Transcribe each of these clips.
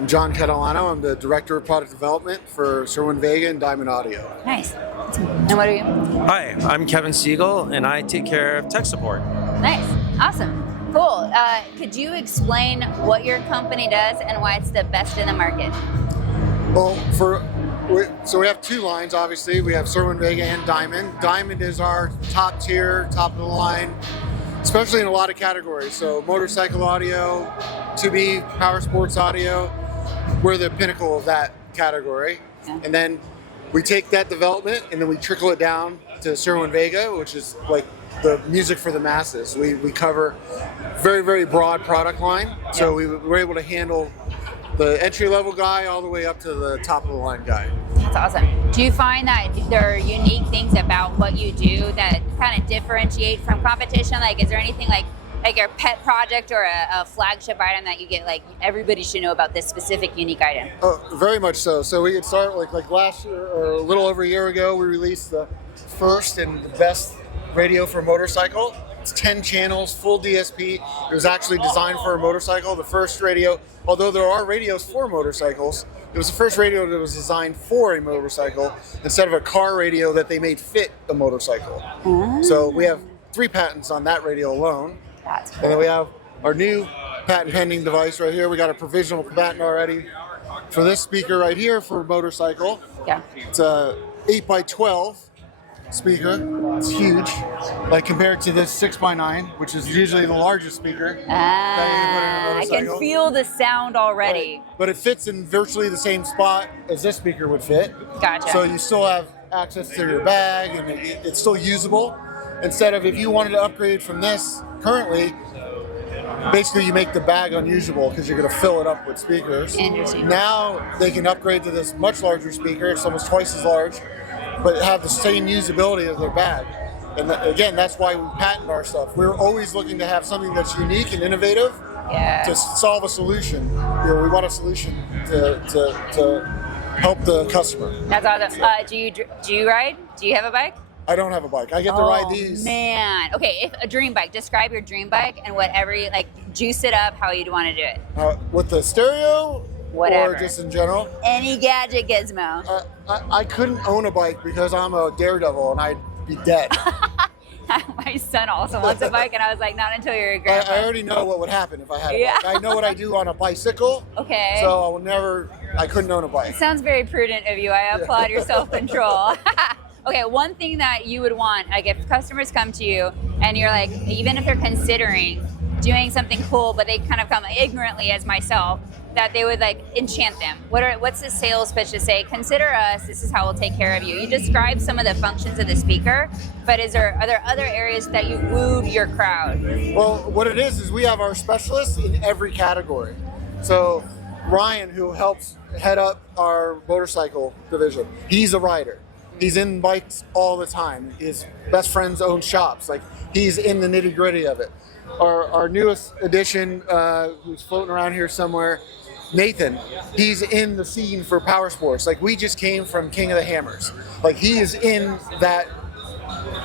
I'm John Catalano. I'm the Director of Product Development for CERWIN, VEGA, and Diamond Audio. Nice. And what are you? Hi, I'm Kevin Siegel, and I take care of tech support. Nice. Awesome. Cool. Could you explain what your company does and why it's the best in the market? Well, so we have two lines, obviously. We have CERWIN, VEGA, and Diamond. Diamond is our top tier, top of the line, especially in a lot of categories. So motorcycle audio, 2B, power sports audio, we're the pinnacle of that category. Yeah. And then we take that development and then we trickle it down to CERWIN VEGA, which is like the music for the masses. We cover very, very broad product line. So we were able to handle the entry-level guy all the way up to the top-of-the-line guy. That's awesome. Do you find that there are unique things about what you do that kind of differentiate from competition? Like, is there anything like your pet project or a flagship item that you get, like, everybody should know about this specific unique item? Oh, very much so. So we had started like last year, or a little over a year ago, we released the first and the best radio for motorcycle. It's 10 channels, full DSP. It was actually designed for a motorcycle. The first radio, although there are radios for motorcycles, it was the first radio that was designed for a motorcycle instead of a car radio that they made fit a motorcycle. So we have 3 patents on that radio alone. That's cool. And then we have our new patent pending device right here. We got a provisional patent already for this speaker right here for a motorcycle. Yeah. It's a 8x12 speaker. It's huge. Like compared to this 6x9, which is usually the largest speaker. I can feel the sound already. Right. But it fits in virtually the same spot as this speaker would fit. Gotcha. So you still have access to your bag and it's still usable. Instead of if you wanted to upgrade from this currently, basically you make the bag unusable because you're going to fill it up with speakers. Interesting. Now they can upgrade to this much larger speaker. It's almost twice as large, but have the same usability as their bag. And again, that's why we patent our stuff. We're always looking to have something that's unique and innovative to solve a solution. You know, we want a solution to help the customer. That's awesome. Do you ride? Do you have a bike? I don't have a bike. I get to ride these. Man. Okay, if a dream bike, describe your dream bike and whatever, like juice it up how you'd want to do it. With the stereo? Whatever. Or just in general? Any gadget gizmo. I couldn't own a bike because I'm a daredevil and I'd be dead. My son also wants a bike and I was like, not until you're a grandpa. I already know what would happen if I had a bike. I know what I do on a bicycle. Okay. So I couldn't own a bike. It sounds very prudent of you. I applaud your self-control. Okay, one thing that you would want, like if customers come to you and you're like, even if they're considering doing something cool, but they kind of come ignorantly as myself, that they would like enchant them. What's the sales pitch to say, consider us, this is how we'll take care of you? You described some of the functions of the speaker, but are there other areas that you wooed your crowd? Well, what it is we have our specialists in every category. So Ryan, who helps head up our motorcycle division, he's a rider. He's in bikes all the time. His best friends own shops. Like he's in the nitty gritty of it. Our newest addition, who's floating around here somewhere, Nathan, he's in the scene for power sports. Like we just came from King of the Hammers. Like he is in that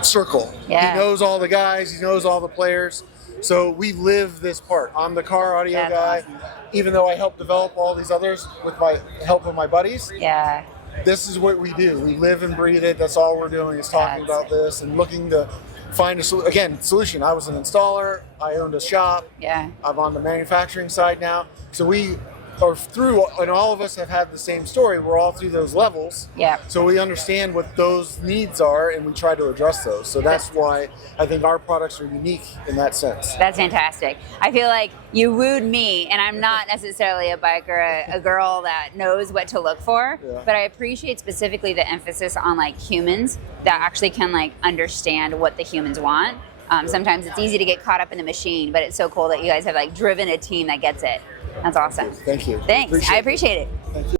circle. Yeah. He knows all the guys, he knows all the players. So we live this part. I'm the car audio guy, awesome. Even though I help develop all these others with my help of my buddies. Yeah. This is what we do. We live and breathe it. That's all we're doing is talking about this and looking to find a solution. I was an installer. I owned a shop. Yeah. I'm on the manufacturing side now. So we are through, and all of us have had the same story. We're all through those levels. Yeah. So we understand what those needs are, and we try to address those. So that's why I think our products are unique in that sense. That's fantastic. I feel like you wooed me, and I'm not necessarily a biker, a girl that knows what to look for, but I appreciate specifically the emphasis on like humans that actually can like understand what the humans want. Sometimes it's easy to get caught up in the machine, but it's so cool that you guys have like driven a team that gets it. That's awesome. Thank you. Thanks. I appreciate it. Thank you.